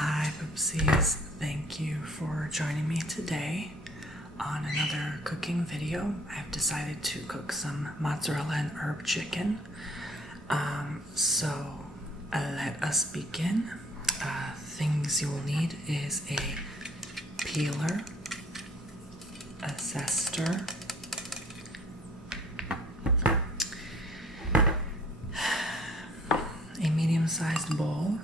Hi, Poopsies. Thank you for joining me today on another cooking video. I've decided to cook some mozzarella and herb chicken. So let us begin. Things you will need is a peeler, a zester, a medium-sized bowl,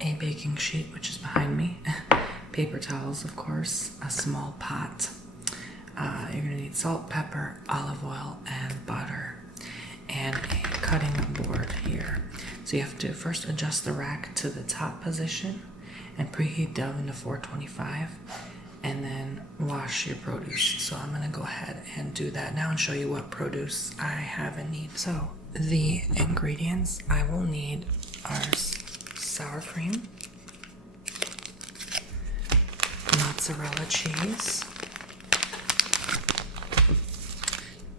a baking sheet, which is behind me, paper towels, of course, a small pot. You're gonna need salt, pepper, olive oil, and butter, and a cutting board here. So you have to first adjust the rack to the top position and preheat the oven to 425, and then wash your produce. So I'm gonna go ahead and do that now and show you what produce I have in need. So the ingredients I will need are sour cream, mozzarella cheese,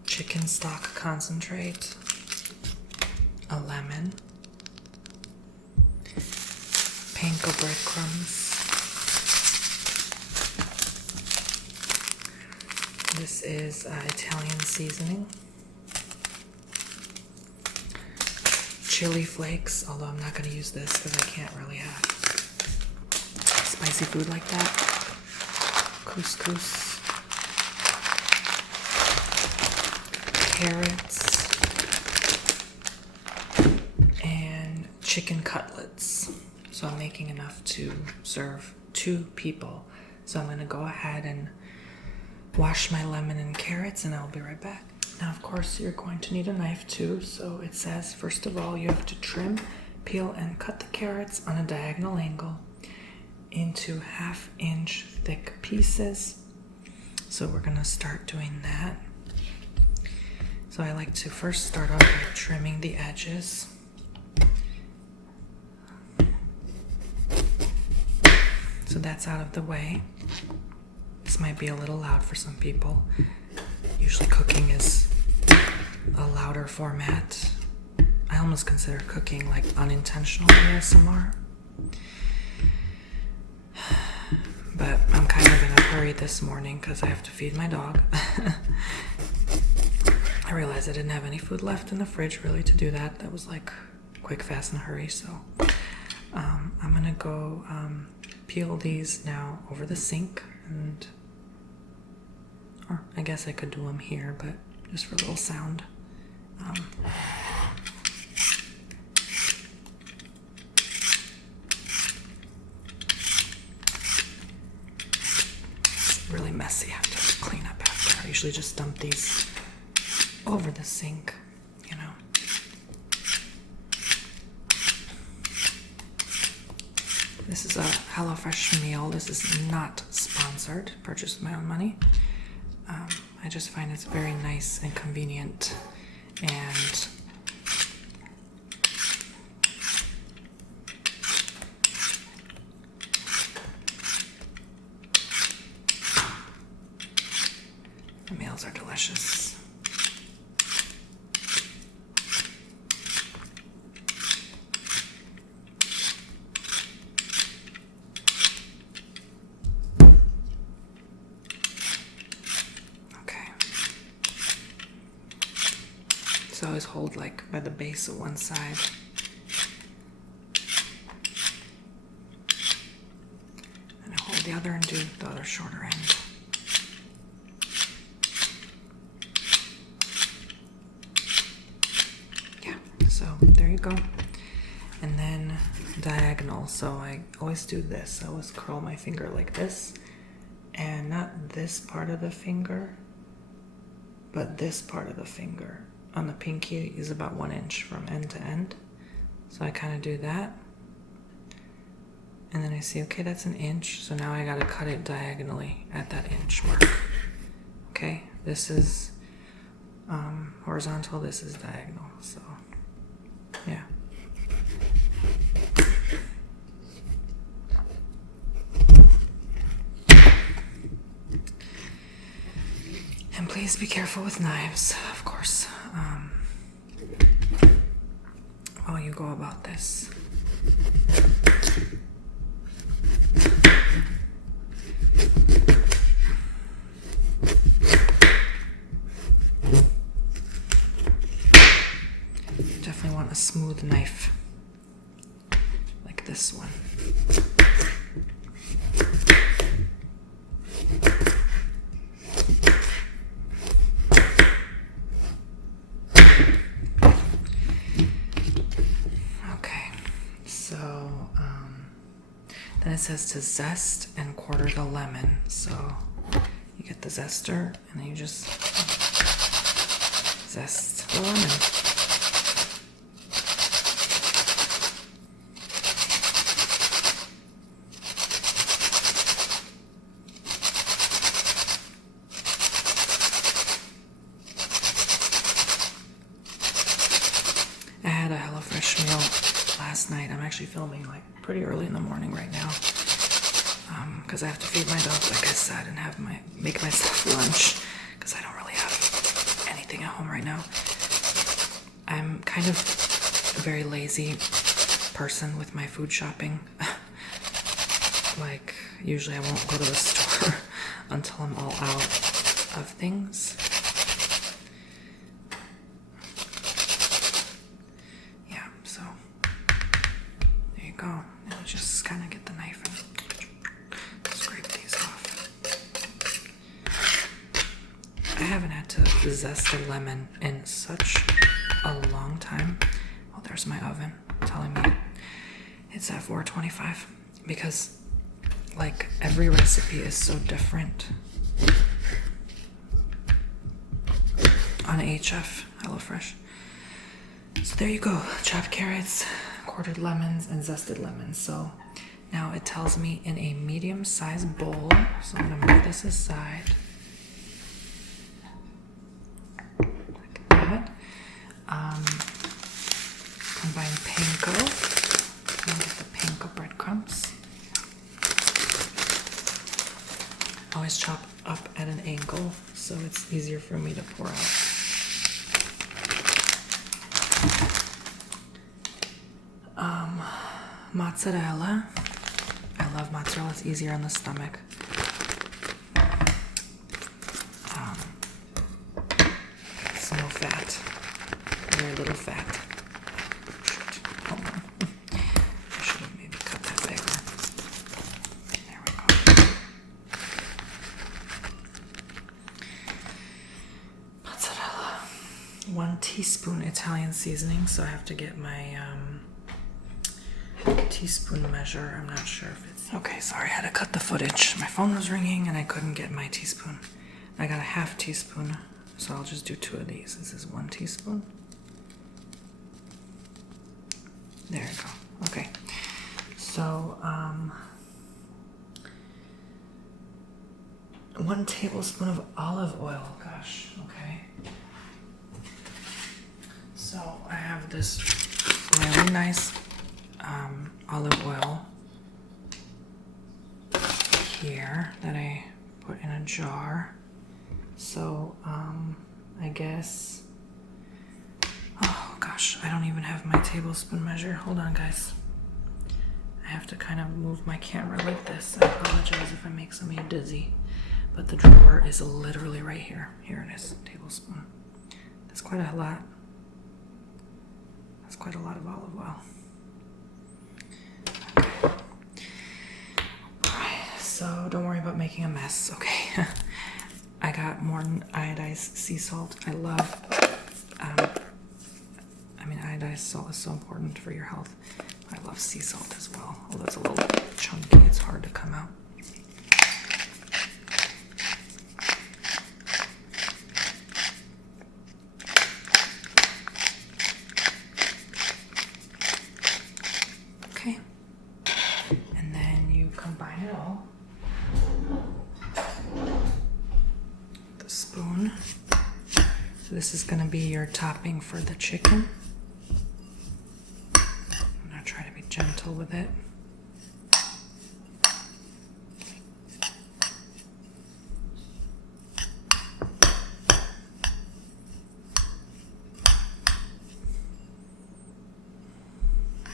chicken stock concentrate, a lemon, panko breadcrumbs. This is Italian seasoning, chili flakes, although I'm not going to use this because I can't really have spicy food like that, couscous, carrots, and chicken cutlets. So I'm making enough to serve 2 people. So I'm going to go ahead and wash my lemon and carrots, and I'll be right back. Now, of course, you're going to need a knife too. So it says, first of all, you have to trim, peel, and cut the carrots on a diagonal angle into 1/2 inch thick pieces. So we're gonna start doing that. So I like to first start off by trimming the edges. So that's out of the way. This might be a little loud for some people. Usually cooking is a louder format. I almost consider cooking like unintentional ASMR. But I'm kind of in a hurry this morning because I have to feed my dog. I realized I didn't have any food left in the fridge really to do that. That was like quick, fast, and a hurry. So I'm gonna go peel these now over the sink, and or I guess I could do them here, but just for a little sound. It's really messy. I have to clean up after. I usually just dump these over the sink, you know. This is a HelloFresh meal. This is not sponsored. Purchased with my own money. I just find it's very nice and convenient, and the meals are delicious. So I always hold like by the base of one side. And I hold the other and do the other shorter end. Yeah, so there you go. And then diagonal. So I always do this. I always curl my finger like this. And not this part of the finger, but this part of the finger. On the pinky is about 1 inch from end to end. So I kind of do that. And then I see, okay, that's 1 inch. So now I got to cut it diagonally at that inch mark. Okay, this is horizontal, this is diagonal. So, yeah. And please be careful with knives, of course. While you go about this. Definitely want a smooth knife, like this one. Okay, so then it says to zest and quarter the lemon. So you get the zester and then you just zest the lemon. I had a HelloFresh meal last night. I'm actually filming like pretty early in the morning right now because I have to feed my dog, like I said, and make myself lunch because I don't really have anything at home right now. I'm kind of a very lazy person with my food shopping. Like, usually I won't go to the store until I'm all out of things. Yeah, so there you go. Now just kind of get the knife and scrape these off. I haven't had to zest a lemon in such a long time. Oh, there's my oven telling me it's at 425 because like every recipe is so different on HF, HelloFresh. So there you go, chopped carrots, quartered lemons, and zested lemons. So now it tells me in a medium-sized bowl. So I'm gonna move this aside. Like that. Combine panko. And get the panko breadcrumbs. Always chop up at an angle so it's easier for me to pour out. Mozzarella. I love mozzarella, it's easier on the stomach. It's no fat, very little fat. Shoot. Hold on. I should have maybe cut that bigger. There we go. Mozzarella. 1 teaspoon Italian seasoning, so I have to get my teaspoon measure. I'm not sure if it's... Okay, sorry, I had to cut the footage. My phone was ringing and I couldn't get my teaspoon. I got a half teaspoon, so I'll just do 2 of these. This is 1 teaspoon. There you go. Okay. So, 1 tablespoon of olive oil. Gosh, okay. So I have this really nice olive oil here that I put in a jar. So I guess, oh gosh, I don't even have my tablespoon measure. Hold on, guys. I have to kind of move my camera like this. I apologize if I make some of you dizzy, but the drawer is literally right here. Here it is, tablespoon. That's quite a lot. That's quite a lot of olive oil. So don't worry about making a mess, okay? I got more iodized sea salt. I love, iodized salt is so important for your health. I love sea salt as well. Although it's a little chunky, it's hard to come out. Okay. And then you combine it all. Spoon. So this is going to be your topping for the chicken. I'm going to try to be gentle with it.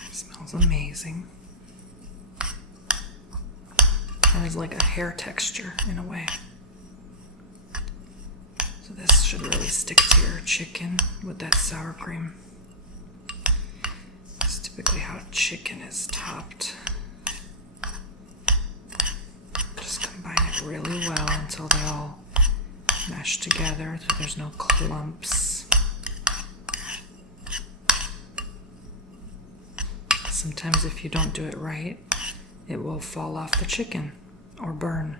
It smells amazing. It has like a hair texture in a way. So this should really stick to your chicken with that sour cream. typically how chicken is topped. Just combine it really well until they all mesh together so there's no clumps. Sometimes if you don't do it right, it will fall off the chicken or burn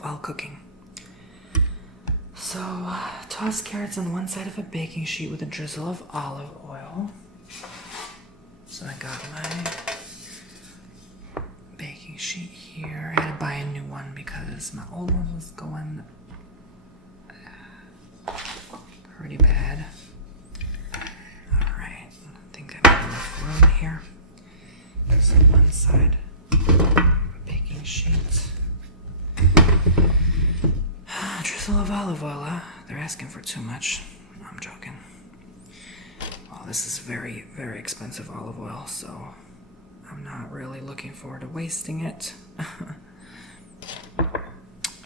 while cooking. So toss carrots on one side of a baking sheet with a drizzle of olive oil. So I got my baking sheet here. I had to buy a new one because my old one was going pretty bad. Alright, I think I got enough room here. So one side baking sheet. Drizzle of olive oil, huh? They're asking for too much. No, I'm joking. Well, this is very, very expensive olive oil, so I'm not really looking forward to wasting it.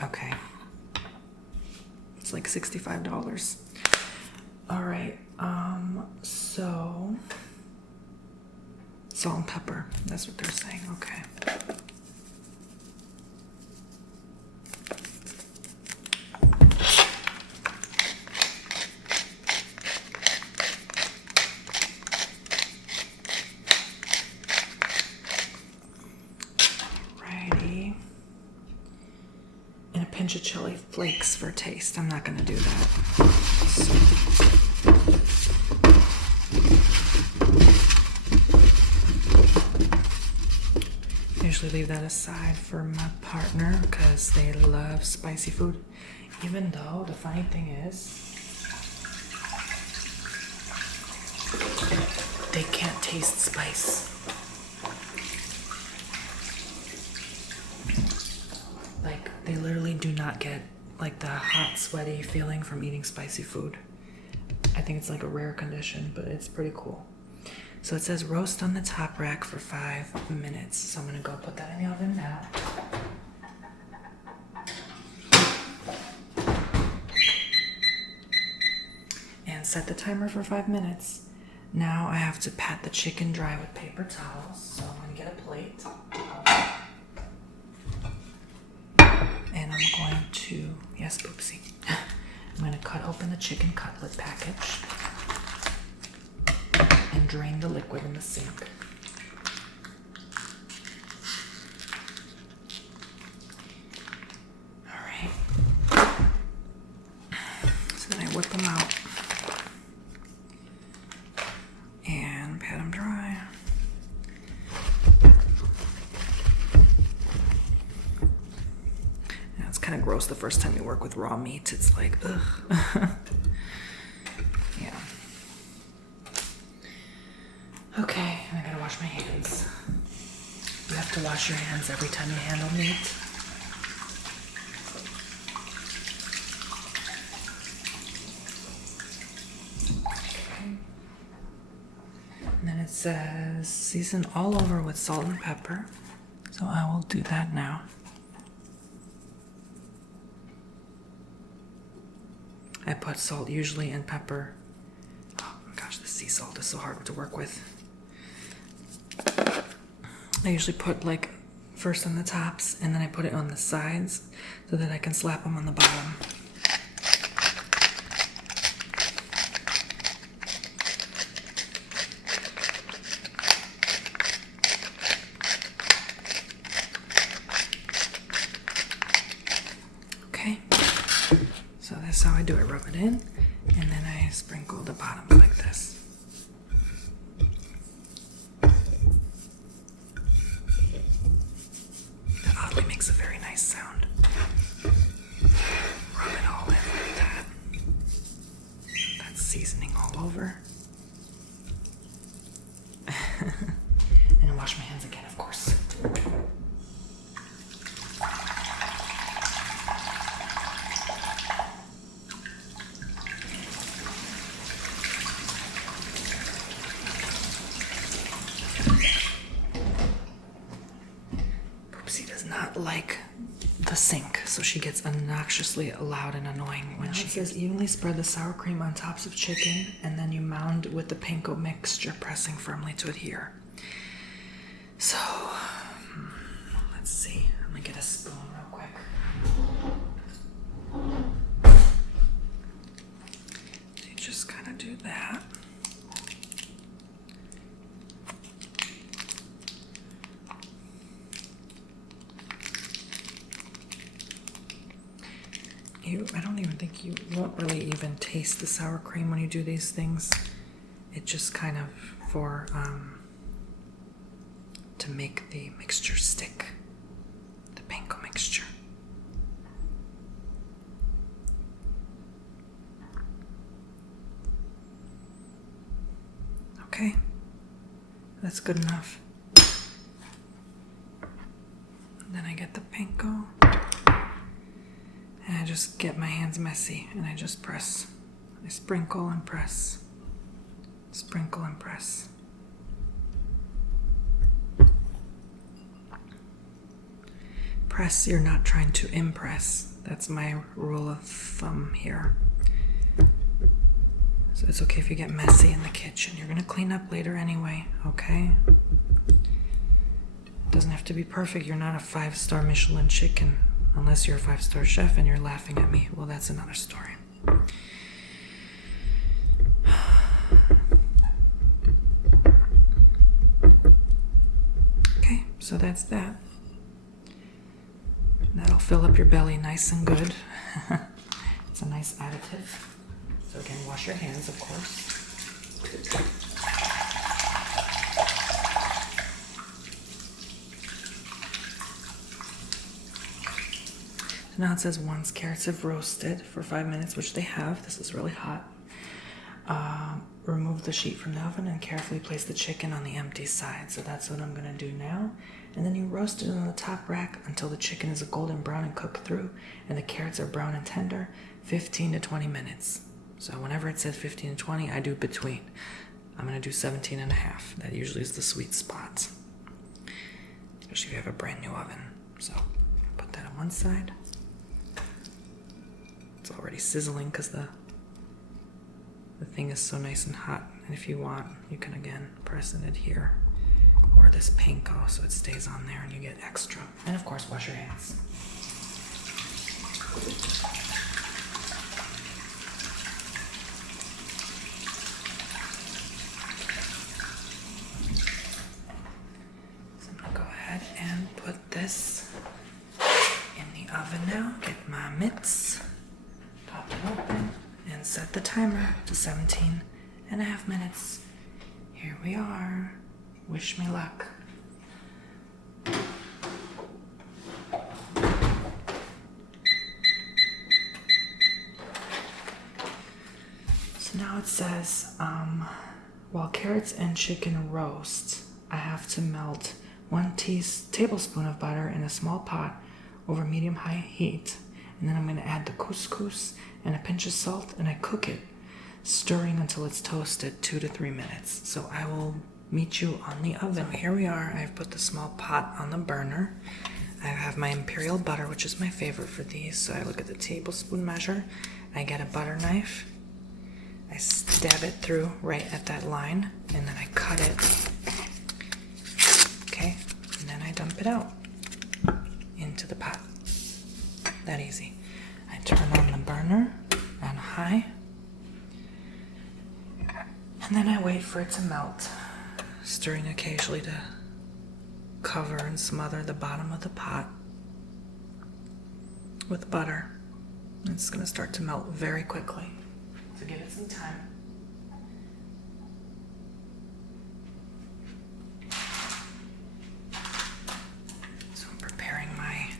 Okay. It's like $65. Alright, so salt and pepper. That's what they're saying. Okay. Alrighty. And a pinch of chili flakes for taste. I'm not going to do that. So. I usually leave that aside for my partner because they love spicy food. Even though the funny thing is, they can't taste spice. Like, they literally do not get like the hot, sweaty feeling from eating spicy food. I think it's like a rare condition, but it's pretty cool. So it says roast on the top rack for 5 minutes. So I'm gonna go put that in the oven now. And set the timer for 5 minutes. Now I have to pat the chicken dry with paper towels. So I'm gonna get a plate. And I'm going to, yes, Poopsie. I'm gonna cut open the chicken cutlet package and drain the liquid in the sink. Alright. So then I whip them out and pat them dry. Now it's kind of gross the first time you work with raw meat. It's like, ugh. Yeah. Okay, and I gotta wash my hands. You have to wash your hands every time you handle meat. Okay. And then it says season all over with salt and pepper. So I will do that now. I put salt usually and pepper. Oh my gosh, the sea salt is so hard to work with. I usually put like first on the tops and then I put it on the sides so that I can slap them on the bottom. Okay, so that's how I do it. Rub it in and then I sprinkle the bottoms like this. Makes a very nice sound. Rub it all in like that. That's seasoning all over. And I wash my hands again, of course. Poopsie does not like the the sink, so she gets obnoxiously loud and annoying when she says evenly spread the sour cream on tops of chicken, and then you mound with the panko mixture, pressing firmly to adhere. So, let's see. I'm gonna get a spoon real quick. You just kind of do that. I don't even think you won't really even taste the sour cream when you do these things. It just kind of for to make the mixture stick, the panko mixture. Okay, that's good enough. Then I get the panko. And I just get my hands messy and I just press. I sprinkle and press. Sprinkle and press. Press, you're not trying to impress. That's my rule of thumb here. So it's okay if you get messy in the kitchen. You're gonna clean up later anyway, okay? It doesn't have to be perfect. You're not a 5-star Michelin chicken. Unless you're a 5-star chef and you're laughing at me. Well, that's another story. Okay, so that's that. That'll fill up your belly nice and good. It's a nice additive. So again, wash your hands, of course. Now it says once carrots have roasted for 5 minutes, which they have. This is really hot. Remove the sheet from the oven and carefully place the chicken on the empty side. So that's what I'm going to do now. And then you roast it on the top rack until the chicken is a golden brown and cooked through, and the carrots are brown and tender, 15 to 20 minutes. So whenever it says 15 to 20, I do between. I'm going to do 17 and a half. That usually is the sweet spot, especially if you have a brand new oven. So put that on one side. It's already sizzling because the thing is so nice and hot. And if you want, you can again press and adhere, or this panko so it stays on there and you get extra. And of course, wash your hands. So I'm gonna go ahead and put this in the oven now. Get my mitts. Pop it open and set the timer to 17 and a half minutes. Here we are. Wish me luck. So now it says, while carrots and chicken roast, I have to melt 1 tablespoon of butter in a small pot over medium-high heat. And then I'm going to add the couscous and a pinch of salt, and I cook it, stirring until it's toasted 2 to 3 minutes. So I will meet you on the oven. So here we are. I've put the small pot on the burner. I have my imperial butter, which is my favorite for these. So I look at the tablespoon measure. I get a butter knife. I stab it through right at that line, and then I cut it. Okay, and then I dump it out into the pot. That easy. I turn on the burner on high, and then I wait for it to melt, stirring occasionally to cover and smother the bottom of the pot with butter. It's going to start to melt very quickly, so give it some time. So I'm preparing my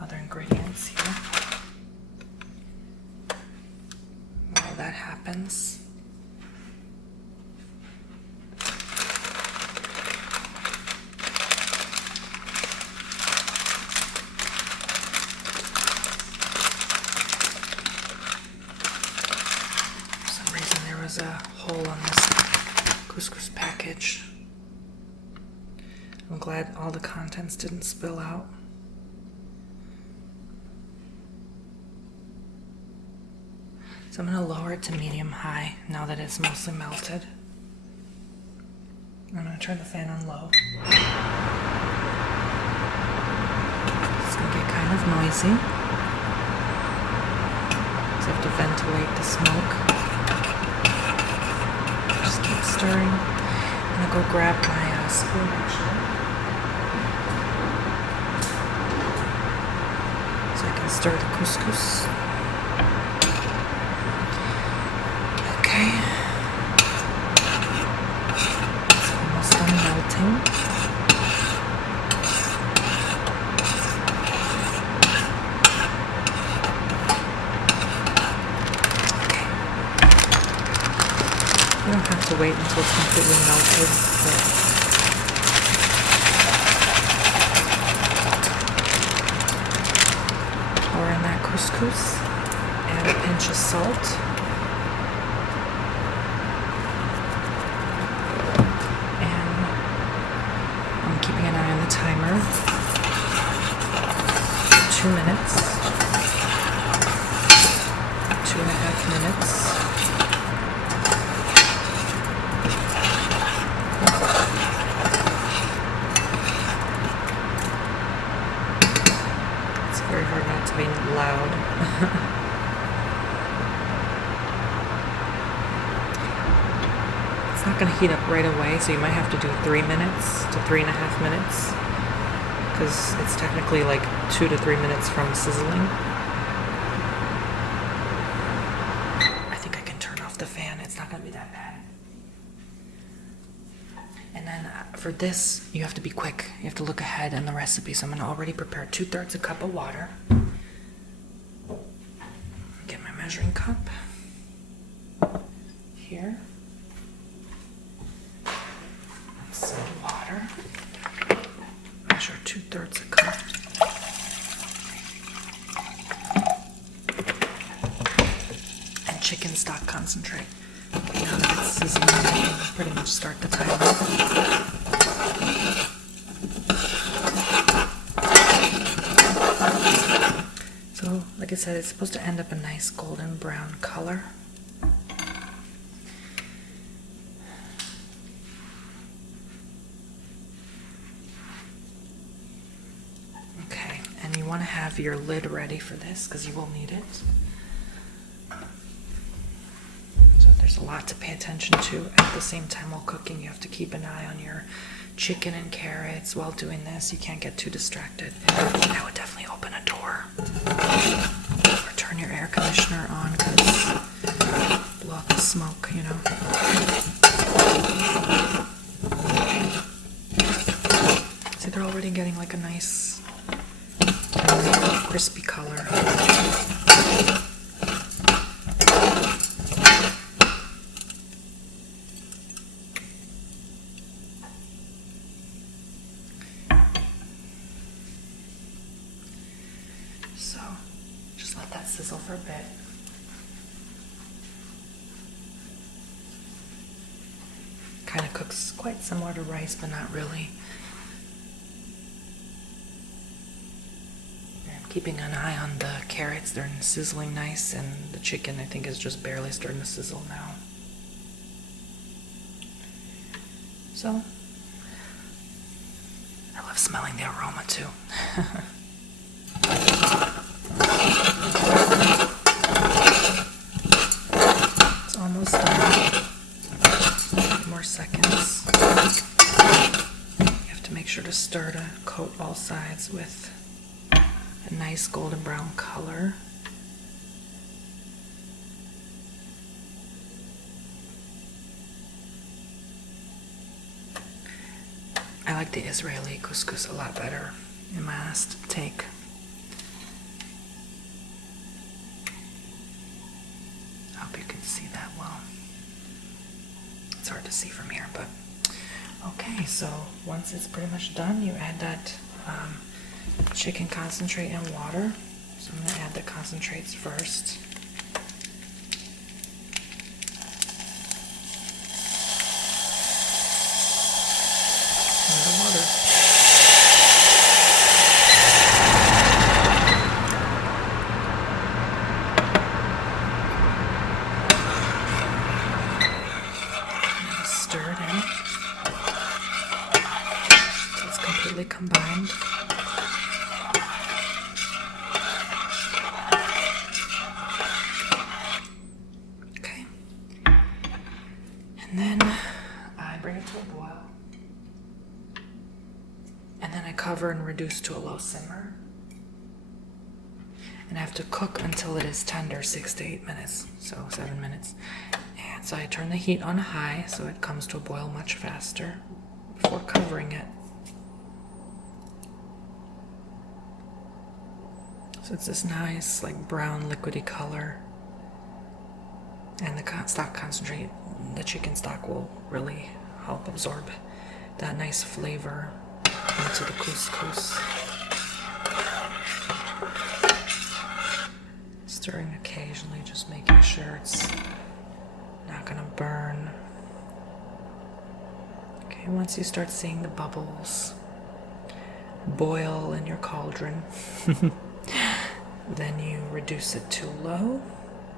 other ingredients here. While that happens, for some reason there was a hole on this couscous package. I'm glad all the contents didn't spill out. So I'm going to lower it to medium-high now that it's mostly melted. I'm going to turn the fan on low. It's going to get kind of noisy. So I have to ventilate the smoke. Just keep stirring. I'm going to go grab my spoon actually. So I can stir the couscous. Okay. It's almost done melting. You don't have to wait until it's completely melted. Pour in that couscous. Add a pinch of salt. Keeping an eye on the timer. 2 minutes. 2.5 minutes. It's very hard not to be loud. It's not going to heat up right away, so you might have to do 3 minutes to 3.5 minutes because it's technically like 2 to 3 minutes from sizzling. I think I can turn off the fan. It's not going to be that bad. And then for this, you have to be quick. You have to look ahead in the recipe. So I'm going to already prepare 2/3 a cup of water. Get my measuring cup here. Some water. Measure 2/3 a cup. And chicken stock concentrate. Now that it's sizzling, I can pretty much start the timer. So, like I said, it's supposed to end up a nice golden brown color. Okay, and you want to have your lid ready for this because you will need it. So there's a lot to pay attention to at the same time while cooking. You have to keep an eye on your chicken and carrots while doing this. You can't get too distracted. I would definitely open a door or turn your air conditioner on because blow out the smoke, you know. See, they're already getting like a nice crispy color. So just let that sizzle for a bit. Kind of cooks quite similar to rice, but not really. I'm keeping an eye on the carrots. They're sizzling nice, and the chicken I think is just barely starting to sizzle now. So I love smelling the aroma too. It's almost done. 8 more seconds. You have to make sure to stir to coat all sides with a nice golden brown color. I like the Israeli couscous a lot better in my last take. I hope you can see that well. It's hard to see from here, but okay, so once it's pretty much done, you add that chicken concentrate and water. So I'm going to add the concentrates first. And the water. stir it in. So it's completely combined. Okay. And then I bring it to a boil. And then I cover and reduce to a low simmer. And I have to cook until it is tender, 6 to 8 minutes, so 7 minutes. And so I turn the heat on high so it comes to a boil much faster before covering it. So it's this nice, like brown, liquidy color. And the stock concentrate, the chicken stock, will really help absorb that nice flavor into the couscous. Stirring occasionally, just making sure it's not gonna burn. Okay, once you start seeing the bubbles boil in your cauldron, then you reduce it to low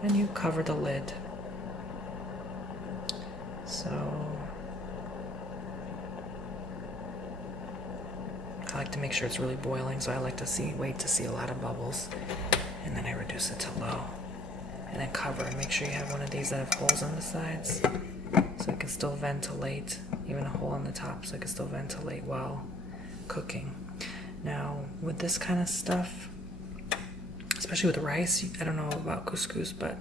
and you cover the lid. So I like to make sure it's really boiling, so I like to wait to see a lot of bubbles, and then I reduce it to low, and then cover and make sure you have one of these that have holes on the sides, so it can still ventilate, even a hole on the top, so it can still ventilate while cooking. Now, with this kind of stuff, especially with rice, I don't know about couscous, but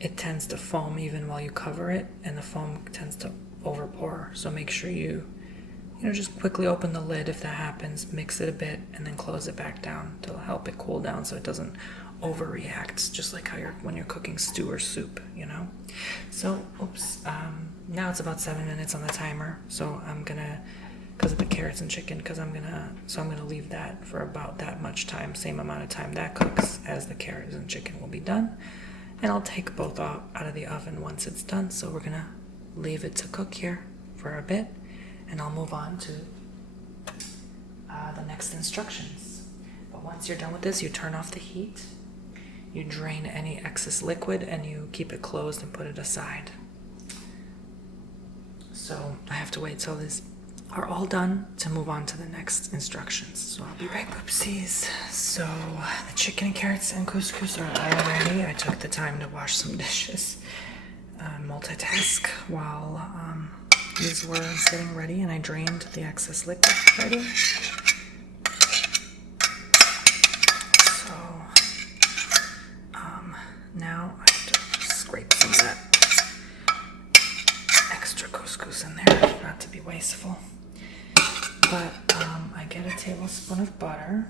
it tends to foam even while you cover it, and the foam tends to overpour, so make sure you just quickly open the lid if that happens, mix it a bit, and then close it back down to help it cool down so it doesn't overreact, just like how when you're cooking stew or soup, So, now it's about 7 minutes on the timer, so I'm gonna, because of the carrots and chicken, I'm gonna leave that for about that much time, same amount of time that cooks as the carrots and chicken will be done, and I'll take both out of the oven once it's done, so we're gonna leave it to cook here for a bit, and I'll move on to the next instructions. But once you're done with this, you turn off the heat, you drain any excess liquid, and you keep it closed and put it aside. So I have to wait till these are all done to move on to the next instructions. So I'll be right back. Oopsies. So the chicken, carrots, and couscous are all ready. I took the time to wash some dishes, multitask while these were getting ready, and I drained the excess liquid already. So now I have to scrape some of that extra couscous in there, not to be wasteful. But I get a tablespoon of butter,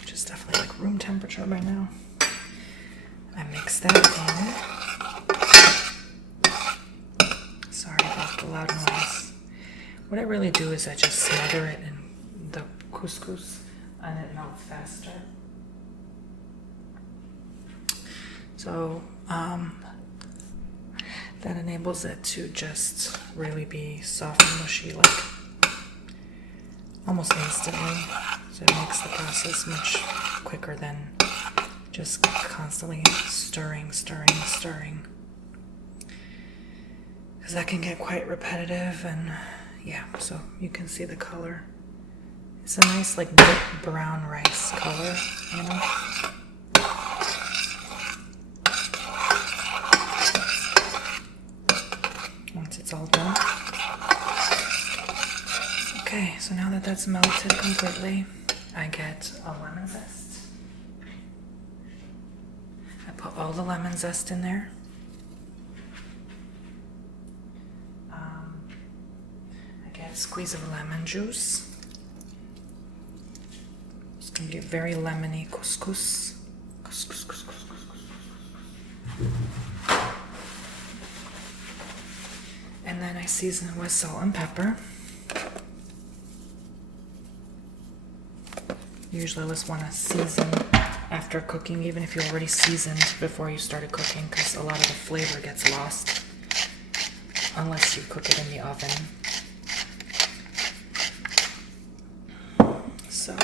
which is definitely like room temperature by now. I mix that in. Sorry about the loud noise. What I really do is I just smother it in the couscous and it melts faster. So that enables it to just really be soft and mushy, like almost instantly. So it makes the process much quicker than just constantly stirring. Because that can get quite repetitive, and yeah, so you can see the color. It's a nice like brown rice color, Once it's all done. Okay, so now that that's melted completely, I get a lemon zest. I put all the lemon zest in there. I get a squeeze of lemon juice. It's going to be very lemony couscous. And then I season it with salt and pepper. Usually I just want to season after cooking, even if you already seasoned before you started cooking, because a lot of the flavor gets lost unless you cook it in the oven. So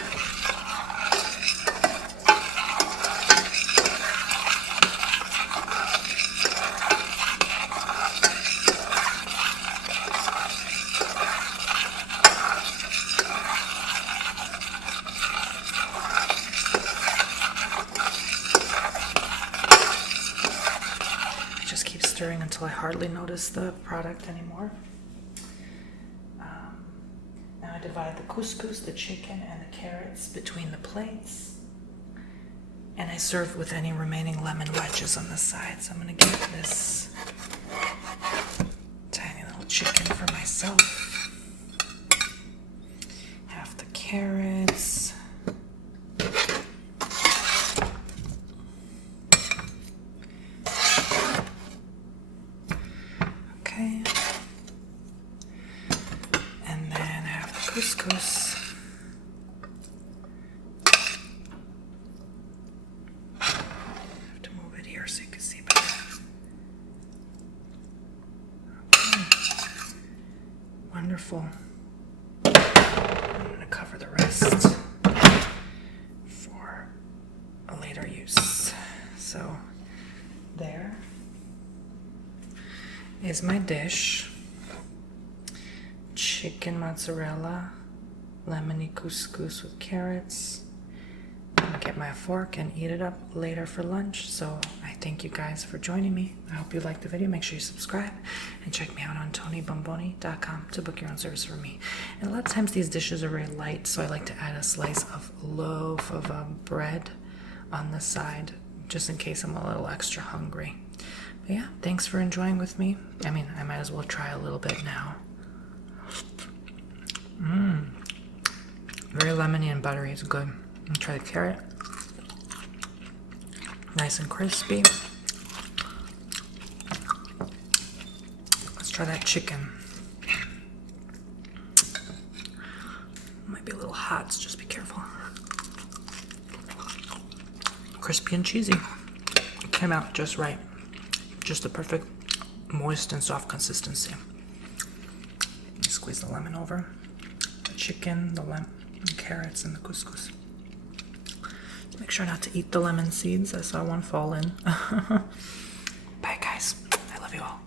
just keep stirring until I hardly notice the product anymore. Now I divide the couscous, the chicken, and the carrots between the plates. And I serve with any remaining lemon wedges on the side. So I'm going to get this tiny little chicken for myself. Half the carrots. Okay. And then half the couscous. So you can see better. Okay. Wonderful. I'm going to cover the rest for a later use. So there is my dish. Chicken mozzarella, lemony couscous with carrots. I'm gonna get my fork and eat it up later for lunch. So I thank you guys for joining me. I hope you liked the video. Make sure you subscribe and check me out on TonyBomboni.com to book your own service from me. And a lot of times these dishes are very light, so I like to add a slice of loaf of bread on the side, just in case I'm a little extra hungry. But yeah, thanks for enjoying with me. I mean, I might as well try a little bit now. Very lemony and buttery. It's good. And try the carrot. Nice and crispy. Let's try that chicken. Might be a little hot, so just be careful. Crispy and cheesy. It came out just right. Just the perfect moist and soft consistency. Squeeze the lemon over. The chicken, the carrots, and the couscous. Make sure not to eat the lemon seeds. I saw one fall in. Bye, guys. I love you all.